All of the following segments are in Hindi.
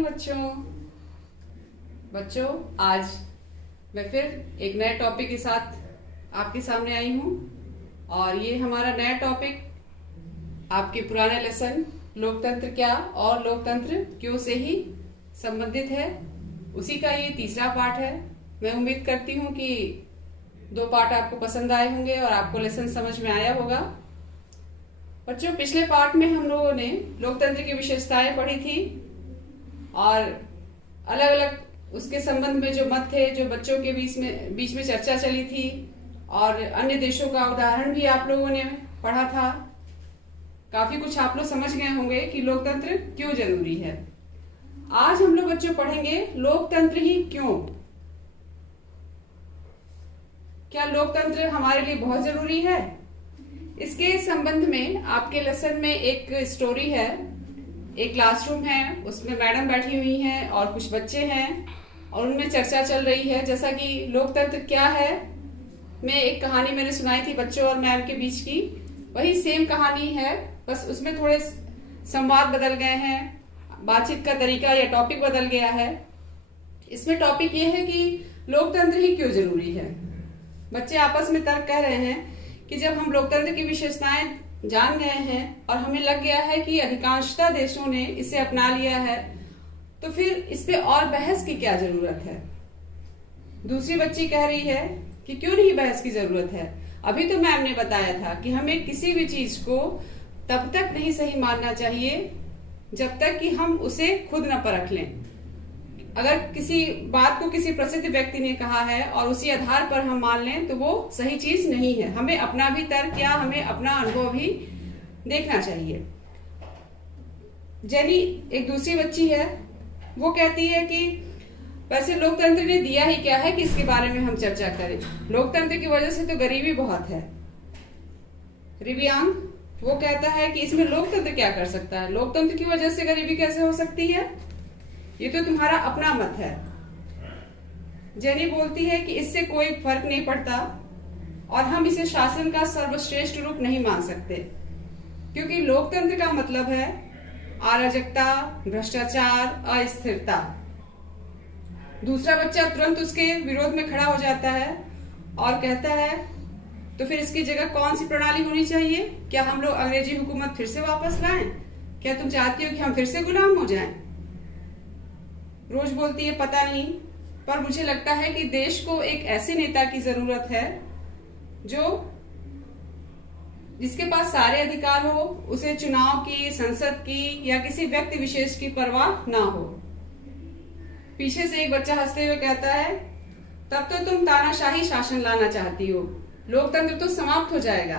मॉर्निंग बच्चों आज मैं फिर एक नए टॉपिक के साथ आपके सामने आई हूँ और ये हमारा नया टॉपिक आपके पुराने लेसन लोकतंत्र क्या और लोकतंत्र क्यों से ही संबंधित है। उसी का ये तीसरा पार्ट है। मैं उम्मीद करती हूँ कि 2 पार्ट आपको पसंद आए होंगे और आपको लेसन समझ में आया होगा। बच्चों, पिछले पार्ट में हम लोगों ने लोकतंत्र की विशेषताएं पढ़ी थी और अलग अलग उसके संबंध में जो मत थे, जो बच्चों के बीच में चर्चा चली थी और अन्य देशों का उदाहरण भी आप लोगों ने पढ़ा था। काफी कुछ आप लोग समझ गए होंगे कि लोकतंत्र क्यों जरूरी है। आज हम लोग बच्चों पढ़ेंगे लोकतंत्र ही क्यों। क्या लोकतंत्र हमारे लिए बहुत जरूरी है? इसके संबंध में आपके लेसन में एक स्टोरी है। एक क्लासरूम है, उसमें मैडम बैठी हुई हैं और कुछ बच्चे हैं और उनमें चर्चा चल रही है जैसा कि लोकतंत्र क्या है। मैं एक कहानी मैंने सुनाई थी बच्चों और मैम के बीच की, वही सेम कहानी है, बस उसमें थोड़े संवाद बदल गए हैं, बातचीत का तरीका या टॉपिक बदल गया है। इसमें टॉपिक ये है कि लोकतंत्र ही क्यों जरूरी है। बच्चे आपस में तर्क कह रहे हैं कि जब हम लोकतंत्र की विशेषताएं जान गए हैं और हमें लग गया है कि अधिकांशतः देशों ने इसे अपना लिया है, तो फिर इस पे और बहस की क्या जरूरत है। दूसरी बच्ची कह रही है कि क्यों नहीं बहस की जरूरत है। अभी तो मैम ने बताया था कि हमें किसी भी चीज को तब तक नहीं सही मानना चाहिए जब तक कि हम उसे खुद न परख लें। अगर किसी बात को किसी प्रसिद्ध व्यक्ति ने कहा है और उसी आधार पर हम मान लें तो वो सही चीज नहीं है। हमें अपना भी तर्क या हमें अपना अनुभव भी देखना चाहिए। जेनी एक दूसरी बच्ची है, वो कहती है कि वैसे लोकतंत्र ने दिया ही क्या है कि इसके बारे में हम चर्चा करें। लोकतंत्र की वजह से तो गरीबी बहुत है। रिवियांग वो कहता है कि इसमें लोकतंत्र क्या कर सकता है, लोकतंत्र की वजह से गरीबी कैसे हो सकती है, ये तो तुम्हारा अपना मत है। जेनी बोलती है कि इससे कोई फर्क नहीं पड़ता और हम इसे शासन का सर्वश्रेष्ठ रूप नहीं मान सकते, क्योंकि लोकतंत्र का मतलब है अराजकता, भ्रष्टाचार, अस्थिरता। दूसरा बच्चा तुरंत उसके विरोध में खड़ा हो जाता है और कहता है तो फिर इसकी जगह कौन सी प्रणाली होनी चाहिए? क्या हम लोग अंग्रेजी हुकूमत फिर से वापस लाएं? क्या तुम चाहती हो कि हम फिर से गुलाम हो जाएं? रोज बोलती है पता नहीं, पर मुझे लगता है कि देश को एक ऐसे नेता की जरूरत है जिसके पास सारे अधिकार हो, उसे चुनाव की, संसद की या किसी व्यक्ति विशेष की परवाह ना हो। पीछे से एक बच्चा हंसते हुए कहता है तब तो तुम तानाशाही शासन लाना चाहती हो, लोकतंत्र तो समाप्त हो जाएगा,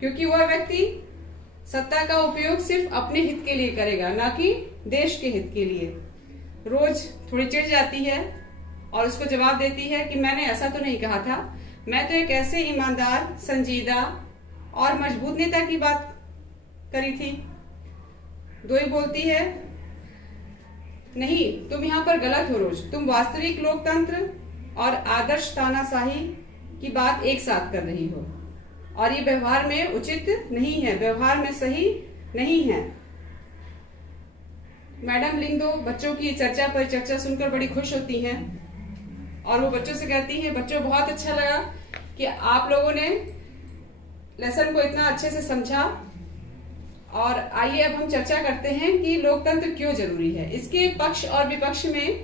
क्योंकि वह व्यक्ति सत्ता का उपयोग सिर्फ अपने हित के लिए करेगा, ना कि देश के हित के लिए। रोज थोड़ी चिढ़ जाती है और उसको जवाब देती है कि मैंने ऐसा तो नहीं कहा था, मैं तो एक ऐसे ईमानदार, संजीदा और मजबूत नेता की बात करी थी। दोई बोलती है नहीं, तुम यहाँ पर गलत हो रोज, तुम वास्तविक लोकतंत्र और आदर्श तानाशाही की बात एक साथ कर रही हो और ये व्यवहार में उचित नहीं है, व्यवहार में सही नहीं है। मैडम लिंगदो बच्चों की चर्चा पर चर्चा सुनकर बड़ी खुश होती हैं और वो बच्चों से कहती हैं बच्चों बहुत अच्छा लगा कि आप लोगों ने लेसन को इतना अच्छे से समझा और आइए अब हम चर्चा करते हैं कि लोकतंत्र क्यों जरूरी है। इसके पक्ष और विपक्ष में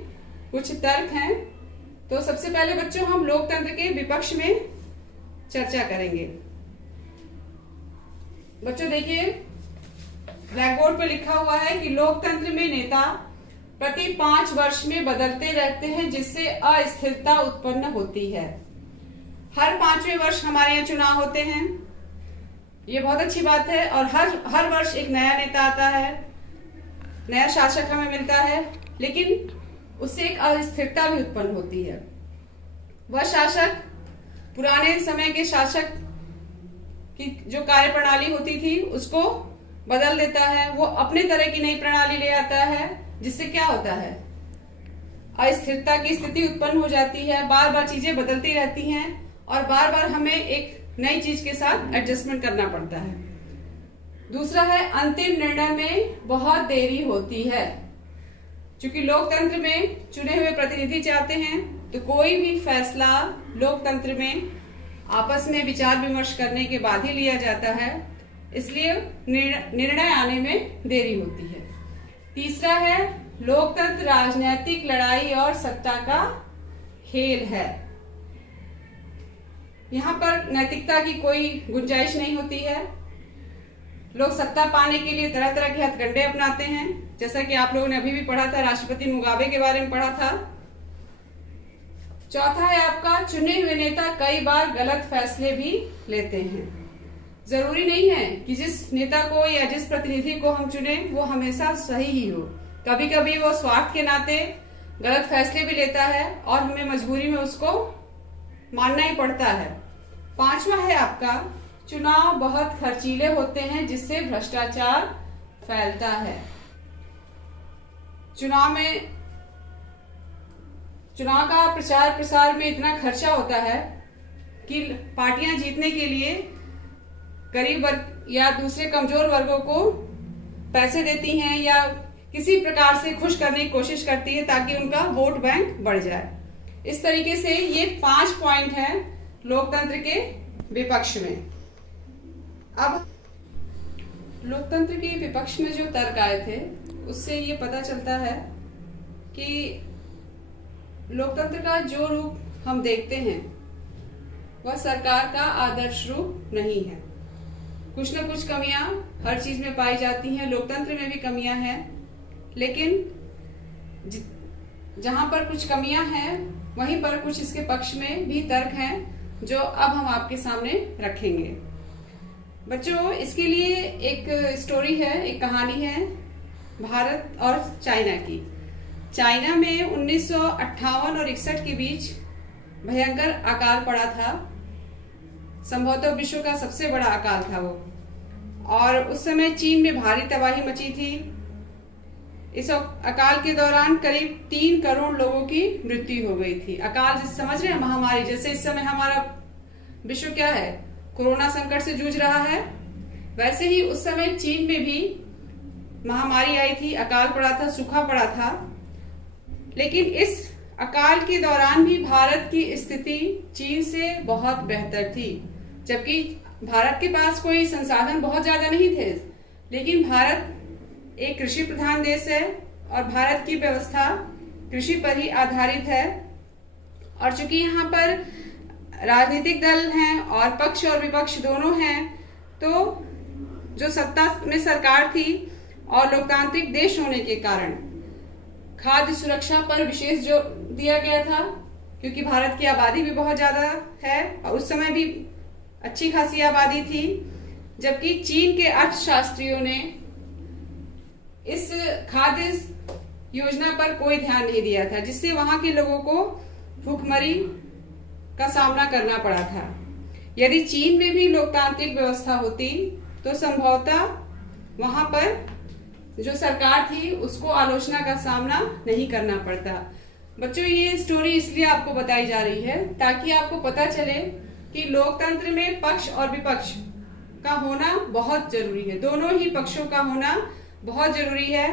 कुछ तर्क हैं। तो सबसे पहले बच्चों हम लोकतंत्र के विपक्ष में चर्चा करेंगे। बच्चों देखिए ब्लैक बोर्ड पर लिखा हुआ है कि लोकतंत्र में नेता प्रति 5 वर्ष में बदलते रहते हैं, जिससे अस्थिरता उत्पन्न होती है। हर 5वें वर्ष हमारे यहाँ चुनाव होते हैं, ये बहुत अच्छी बात है और हर वर्ष एक नया नेता आता है, नया शासक हमें मिलता है, लेकिन उससे एक अस्थिरता भी उत्पन्न होती है। वह शासक पुराने समय के शासक की जो कार्य प्रणाली होती थी उसको बदल देता है, वो अपने तरह की नई प्रणाली ले आता है, जिससे क्या होता है अस्थिरता की स्थिति उत्पन्न हो जाती है। बार बार चीजें बदलती रहती हैं और बार बार हमें एक नई चीज के साथ एडजस्टमेंट करना पड़ता है। दूसरा है अंतिम निर्णय में बहुत देरी होती है। चूंकि लोकतंत्र में चुने हुए प्रतिनिधि चाहते हैं तो कोई भी फैसला लोकतंत्र में आपस में विचार विमर्श करने के बाद ही लिया जाता है, इसलिए निर्णय आने में देरी होती है। तीसरा है, लोकतंत्र राजनीतिक लड़ाई और सत्ता का खेल है। यहाँ पर नैतिकता की कोई गुंजाइश नहीं होती है। लोग सत्ता पाने के लिए तरह तरह के हथकंडे अपनाते हैं, जैसा कि आप लोगों ने अभी भी पढ़ा था, राष्ट्रपति मुगाबे के बारे में पढ़ा था। चौथा है आपका, चुने हुए नेता कई बार गलत फैसले भी लेते हैं। जरूरी नहीं है कि जिस नेता को या जिस प्रतिनिधि को हम चुने वो हमेशा सही ही हो। कभी कभी वो स्वार्थ के नाते गलत फैसले भी लेता है और हमें मजबूरी में उसको मानना ही पड़ता है। पांचवा है आपका, चुनाव बहुत खर्चीले होते हैं जिससे भ्रष्टाचार फैलता है। चुनाव का प्रचार प्रसार में इतना खर्चा होता है कि पार्टियां जीतने के लिए गरीब वर्ग या दूसरे कमजोर वर्गों को पैसे देती हैं या किसी प्रकार से खुश करने की कोशिश करती है ताकि उनका वोट बैंक बढ़ जाए। इस तरीके से ये 5 पॉइंट हैं लोकतंत्र के विपक्ष में। अब लोकतंत्र के विपक्ष में जो तर्क आए थे उससे ये पता चलता है कि लोकतंत्र का जो रूप हम देखते हैं वह सरकार का आदर्श रूप नहीं है। कुछ न कुछ कमियां हर चीज में पाई जाती हैं, लोकतंत्र में भी कमियां हैं, लेकिन जहां पर कुछ कमियां हैं वहीं पर कुछ इसके पक्ष में भी तर्क हैं जो अब हम आपके सामने रखेंगे। बच्चों, इसके लिए एक स्टोरी है, एक कहानी है भारत और चाइना की। चाइना में 1958 और 61 के बीच भयंकर अकाल पड़ा था। संभवतः विश्व का सबसे बड़ा अकाल था वो, और उस समय चीन में भारी तबाही मची थी। इस अकाल के दौरान करीब 3 करोड़ लोगों की मृत्यु हो गई थी। अकाल जिस समझ रहे हैं, महामारी, जैसे इस समय हमारा विश्व क्या है, कोरोना संकट से जूझ रहा है, वैसे ही उस समय चीन में भी महामारी आई थी, अकाल पड़ा था, सूखा पड़ा था। लेकिन इस अकाल के दौरान भी भारत की स्थिति चीन से बहुत बेहतर थी। जबकि भारत के पास कोई संसाधन बहुत ज्यादा नहीं थे, लेकिन भारत एक कृषि प्रधान देश है और भारत की व्यवस्था कृषि पर ही आधारित है। और चूंकि यहाँ पर राजनीतिक दल हैं और पक्ष और विपक्ष दोनों हैं, तो जो सत्ता में सरकार थी और लोकतांत्रिक देश होने के कारण खाद्य सुरक्षा पर विशेष जोर दिया गया था, क्योंकि भारत की आबादी भी बहुत ज्यादा है और उस समय भी अच्छी खासी आबादी थी। जबकि चीन के अर्थशास्त्रियों ने इस खाद्य योजना पर कोई ध्यान नहीं दिया था, जिससे वहां के लोगों को भूखमरी का सामना करना पड़ा था। यदि चीन में भी लोकतांत्रिक व्यवस्था होती तो संभवतः वहां पर जो सरकार थी उसको आलोचना का सामना नहीं करना पड़ता। बच्चों, ये स्टोरी इसलिए आपको बताई जा रही है ताकि आपको पता चले कि लोकतंत्र में पक्ष और विपक्ष का होना बहुत जरूरी है। दोनों ही पक्षों का होना बहुत जरूरी है,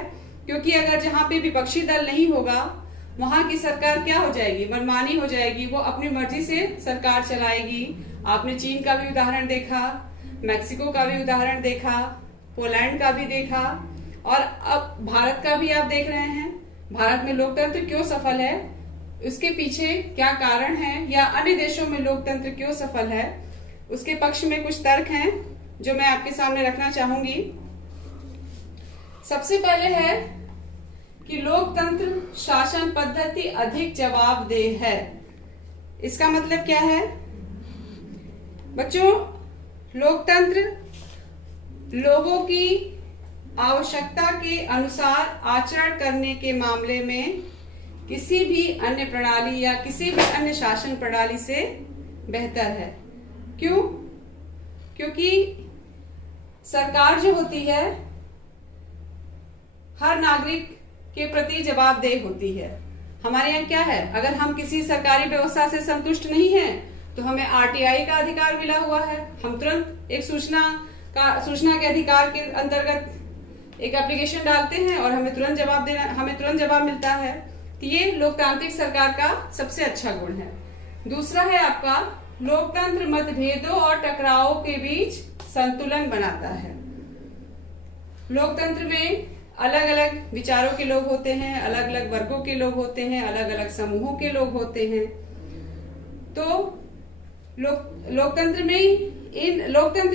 क्योंकि अगर जहां पे विपक्षी दल नहीं होगा वहां की सरकार क्या हो जाएगी, मनमानी हो जाएगी, वो अपनी मर्जी से सरकार चलाएगी। आपने चीन का भी उदाहरण देखा, मैक्सिको का भी उदाहरण देखा, पोलैंड का भी देखा, और अब भारत का भी आप देख रहे हैं। भारत में लोकतंत्र क्यों सफल है, उसके पीछे क्या कारण है, या अन्य देशों में लोकतंत्र क्यों सफल है, उसके पक्ष में कुछ तर्क हैं जो मैं आपके सामने रखना चाहूंगी। सबसे पहले है कि लोकतंत्र शासन पद्धति अधिक जवाबदेह है। इसका मतलब क्या है बच्चों? लोकतंत्र लोगों की आवश्यकता के अनुसार आचरण करने के मामले में किसी भी अन्य प्रणाली या किसी भी अन्य शासन प्रणाली से बेहतर है। क्यों? क्योंकि सरकार जो होती है हर नागरिक के प्रति जवाबदेह होती है। हमारे यहाँ क्या है, अगर हम किसी सरकारी व्यवस्था से संतुष्ट नहीं हैं तो हमें आरटीआई का अधिकार मिला हुआ है। हम तुरंत एक सूचना के अधिकार के अंतर्गत एक एप्लीकेशन डालते हैं और हमें तुरंत जवाब मिलता है। तो ये लोकतांत्रिक सरकार का सबसे अच्छा गुण है। दूसरा है आपका लोकतंत्र मतभेदों और टकरावों के बीच संतुलन बनाता है। लोकतंत्र में अलग अलग विचारों के लोग होते हैं, अलग अलग वर्गों के लोग होते हैं, अलग अलग समूहों के लोग होते हैं। तो लोकतंत्र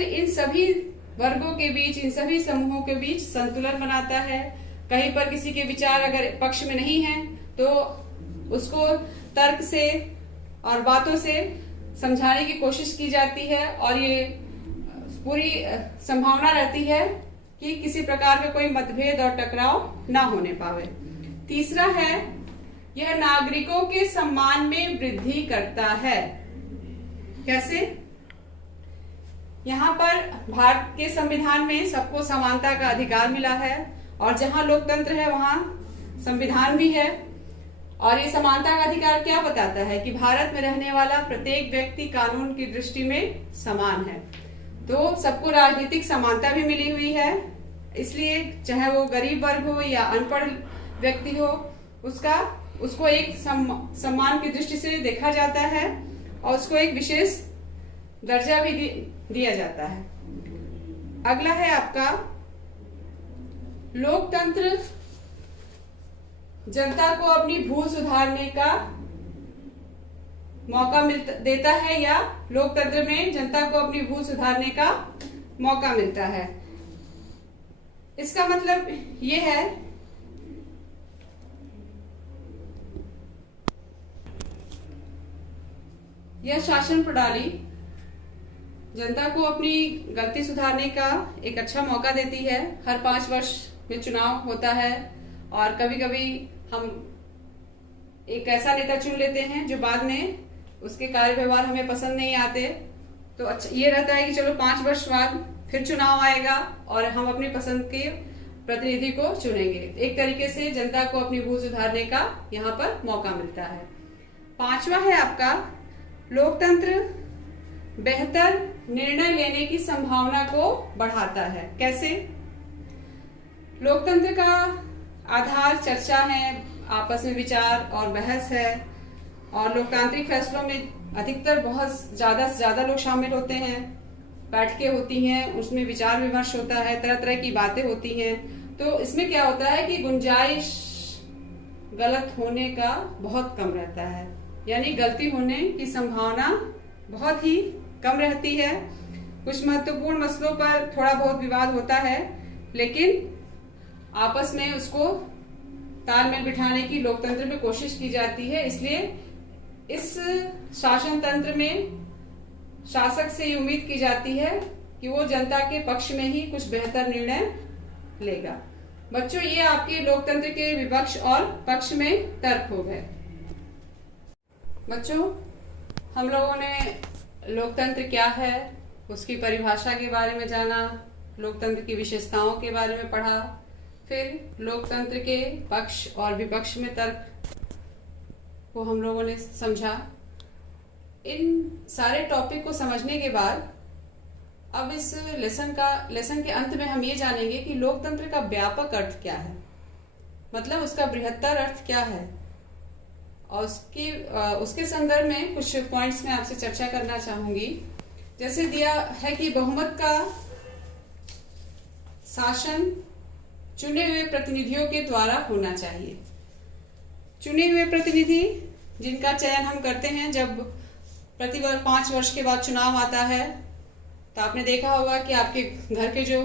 इन सभी वर्गों के बीच, इन सभी समूहों के बीच संतुलन बनाता है। कहीं पर किसी के विचार अगर पक्ष में नहीं है तो उसको तर्क से और बातों से समझाने की कोशिश की जाती है और ये पूरी संभावना रहती है कि किसी प्रकार का कोई मतभेद और टकराव ना होने पावे। तीसरा है यह नागरिकों के सम्मान में वृद्धि करता है। कैसे? यहाँ पर भारत के संविधान में सबको समानता का अधिकार मिला है और जहां लोकतंत्र है वहां संविधान भी है। और ये समानता का अधिकार क्या बताता है कि भारत में रहने वाला प्रत्येक व्यक्ति कानून की दृष्टि में समान है। तो सबको राजनीतिक समानता भी मिली हुई है, इसलिए चाहे वो गरीब वर्ग हो या अनपढ़ व्यक्ति हो, उसको एक सम्मान की दृष्टि से देखा जाता है और उसको एक विशेष दर्जा भी दिया जाता है। अगला है आपका लोकतंत्र जनता को अपनी भूल सुधारने का मौका देता है, या लोकतंत्र में जनता को अपनी भूल सुधारने का मौका मिलता है। इसका मतलब ये है यह शासन प्रणाली जनता को अपनी गलती सुधारने का एक अच्छा मौका देती है। हर 5 वर्ष में चुनाव होता है और कभी कभी हम एक ऐसा नेता चुन लेते हैं जो बाद में उसके कार्य व्यवहार हमें पसंद नहीं आते। तो अच्छा ये रहता है कि चलो 5 वर्ष बाद फिर चुनाव आएगा और हम अपनी पसंद के प्रतिनिधि को चुनेंगे। एक तरीके से जनता को अपनी भूल सुधारने का यहाँ पर मौका मिलता है। 5वां है आपका लोकतंत्र बेहतर निर्णय लेने की संभावना को बढ़ाता है। कैसे? लोकतंत्र का आधार चर्चा है, आपस में विचार और बहस है और लोकतांत्रिक फैसलों में अधिकतर बहुत ज्यादा से ज्यादा लोग शामिल होते हैं। बैठकें होती हैं, उसमें विचार विमर्श होता है, तरह तरह की बातें होती हैं। तो इसमें क्या होता है कि गुंजाइश गलत होने का बहुत कम रहता है, यानी गलती होने की संभावना बहुत ही कम रहती है। कुछ महत्वपूर्ण मसलों पर थोड़ा बहुत विवाद होता है, लेकिन आपस में उसको तालमेल बिठाने की लोकतंत्र में कोशिश की जाती है। इसलिए इस शासन तंत्र में शासक से ये उम्मीद की जाती है कि वो जनता के पक्ष में ही कुछ बेहतर निर्णय लेगा। बच्चों, ये आपके लोकतंत्र के विपक्ष और पक्ष में तर्क हो गए। बच्चों, हम लोगों ने लोकतंत्र क्या है उसकी परिभाषा के बारे में जाना, लोकतंत्र की विशेषताओं के बारे में पढ़ा, फिर लोकतंत्र के पक्ष और विपक्ष में तर्क को हम लोगों ने समझा। इन सारे टॉपिक को समझने के बाद अब इस लेसन के अंत में हम ये जानेंगे कि लोकतंत्र का व्यापक अर्थ क्या है, मतलब उसका बृहत्तर अर्थ क्या है, और उसके संदर्भ में कुछ पॉइंट्स में आपसे चर्चा करना चाहूंगी। जैसे दिया है कि बहुमत का शासन चुने हुए प्रतिनिधियों के द्वारा होना चाहिए। चुने हुए प्रतिनिधि जिनका चयन हम करते हैं, जब प्रति 5 वर्ष के बाद चुनाव आता है, तो आपने देखा होगा कि आपके घर के जो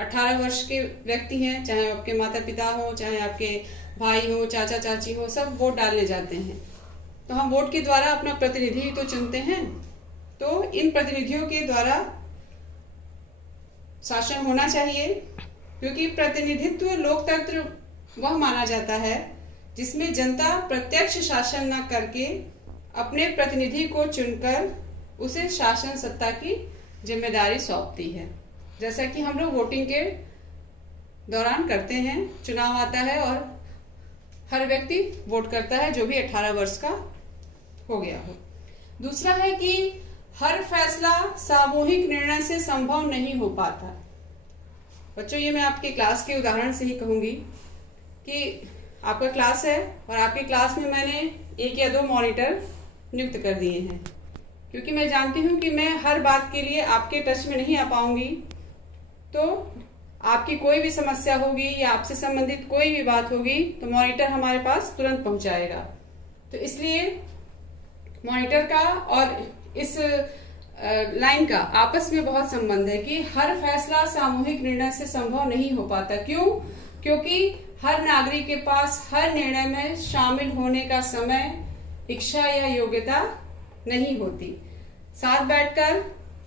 18 वर्ष के व्यक्ति हैं, चाहे आपके माता पिता हो, चाहे आपके भाई हो, चाचा चाची हो, सब वोट डालने जाते हैं। तो हम वोट के द्वारा अपना प्रतिनिधि तो चुनते हैं। तो इन प्रतिनिधियों के द्वारा शासन होना चाहिए, क्योंकि प्रतिनिधित्व लोकतंत्र वह माना जाता है जिसमें जनता प्रत्यक्ष शासन न करके अपने प्रतिनिधि को चुनकर उसे शासन सत्ता की जिम्मेदारी सौंपती है। जैसा कि हम लोग वोटिंग के दौरान करते हैं, चुनाव आता है और हर व्यक्ति वोट करता है जो भी 18 वर्ष का हो गया हो। दूसरा है कि हर फैसला सामूहिक निर्णय से संभव नहीं हो पाता। बच्चों, ये मैं आपकी क्लास के उदाहरण से ही कहूंगी कि आपका क्लास है और आपकी क्लास में मैंने 1 या 2 मॉनिटर नियुक्त कर दिए हैं, क्योंकि मैं जानती हूँ कि मैं हर बात के लिए आपके टच में नहीं आ पाऊंगी। तो आपकी कोई भी समस्या होगी या आपसे संबंधित कोई भी बात होगी तो मॉनिटर हमारे पास तुरंत पहुंचाएगा। तो इसलिए मॉनिटर का और इस लाइन का आपस में बहुत संबंध है कि हर फैसला सामूहिक निर्णय से संभव नहीं हो पाता। क्यों? क्योंकि हर नागरिक के पास हर निर्णय में शामिल होने का समय, इच्छा या योग्यता नहीं होती। साथ बैठकर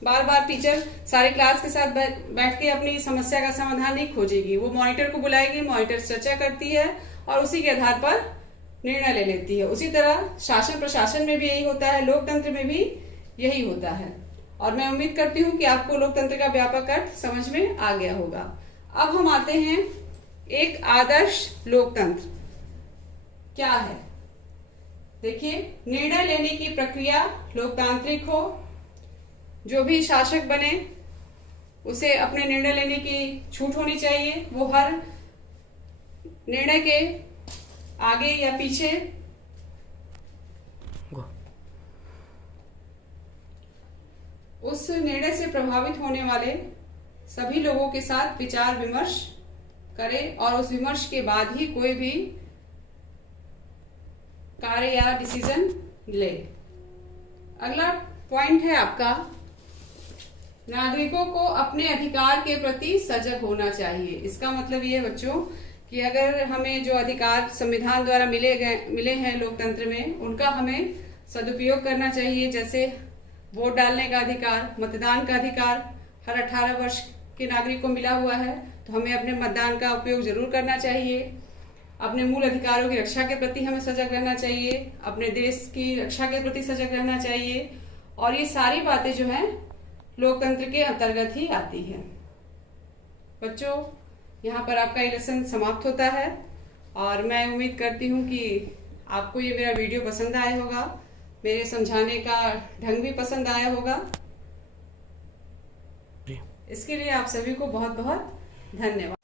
बार बार टीचर सारे क्लास के साथ बैठ के अपनी समस्या का समाधान नहीं खोजेगी, वो मॉनिटर को बुलाएगी, मॉनिटर चर्चा करती है और उसी के आधार पर निर्णय ले लेती है। उसी तरह शासन प्रशासन में भी यही होता है, लोकतंत्र में भी यही होता है। और मैं उम्मीद करती हूँ कि आपको लोकतंत्र का व्यापक अर्थ समझ में आ गया होगा। अब हम आते हैं एक आदर्श लोकतंत्र क्या है। देखिए, निर्णय लेने की प्रक्रिया लोकतांत्रिक हो, जो भी शासक बने उसे अपने निर्णय लेने की छूट होनी चाहिए। वो हर निर्णय के आगे या पीछे उस निर्णय से प्रभावित होने वाले सभी लोगों के साथ विचार विमर्श करे और उस विमर्श के बाद ही कोई भी कार्य या डिसीजन ले। अगला पॉइंट है आपका, नागरिकों को अपने अधिकार के प्रति सजग होना चाहिए। इसका मतलब ये है बच्चों कि अगर हमें जो अधिकार संविधान द्वारा मिले हैं लोकतंत्र में, उनका हमें सदुपयोग करना चाहिए। जैसे वोट डालने का अधिकार, मतदान का अधिकार हर 18 वर्ष के नागरिक को मिला हुआ है, तो हमें अपने मतदान का उपयोग जरूर करना चाहिए। अपने मूल अधिकारों की रक्षा के प्रति हमें सजग रहना चाहिए, अपने देश की रक्षा के प्रति सजग रहना चाहिए। और ये सारी बातें जो हैं लोकतंत्र के अंतर्गत ही आती है। बच्चों, यहाँ पर आपका ये लेसन समाप्त होता है और मैं उम्मीद करती हूँ कि आपको ये मेरा वीडियो पसंद आया होगा, मेरे समझाने का ढंग भी पसंद आया होगा। इसके लिए आप सभी को बहुत बहुत धन्यवाद।